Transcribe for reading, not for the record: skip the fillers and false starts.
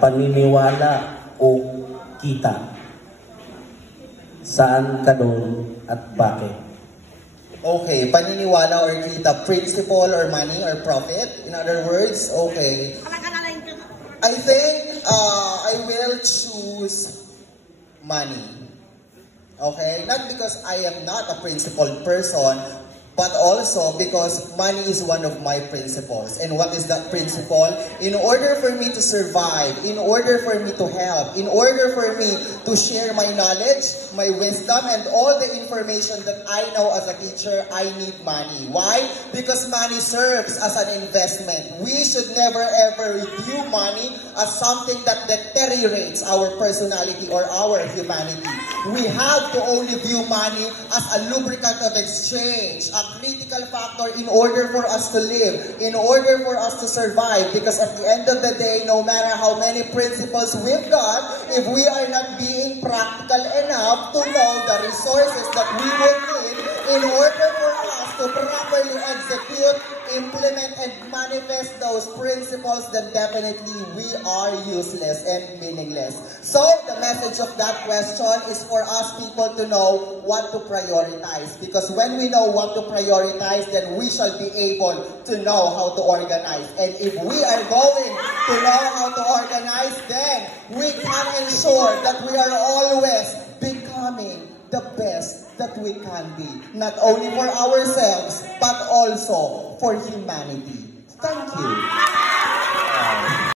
paniniwala o kita? Saan ka doon at bakit? Okay, paniniwala or kita, principle or money or profit? In other words, okay. I think I will choose money. Okay? Not because I am not a principled person, but also because money is one of my principles. And what is that principle? In order for me to survive, in order for me to help, in order for me to share my knowledge, my wisdom, and all the information that I know as a teacher, I need money. Why? Because money serves as an investment. We should never ever view money as something that deteriorates our personality or our humanity. We have to only view money as a lubricant of exchange, a critical factor in order for us to live, in order for us to survive. Because at the end of the day, no matter how many principles we've got, if we are not being practical enough to know the resources that we will need in order for us to properly execute, implement, and manifest those principles, then definitely we are useless and meaningless. So, the message of that question is for us people to know what to prioritize. Because when we know what to prioritize, then we shall be able to know how to organize. And if we are going to know how to organize, then we can ensure that we are always becoming the best that we can be. Not only for ourselves, but also for humanity. Thank you.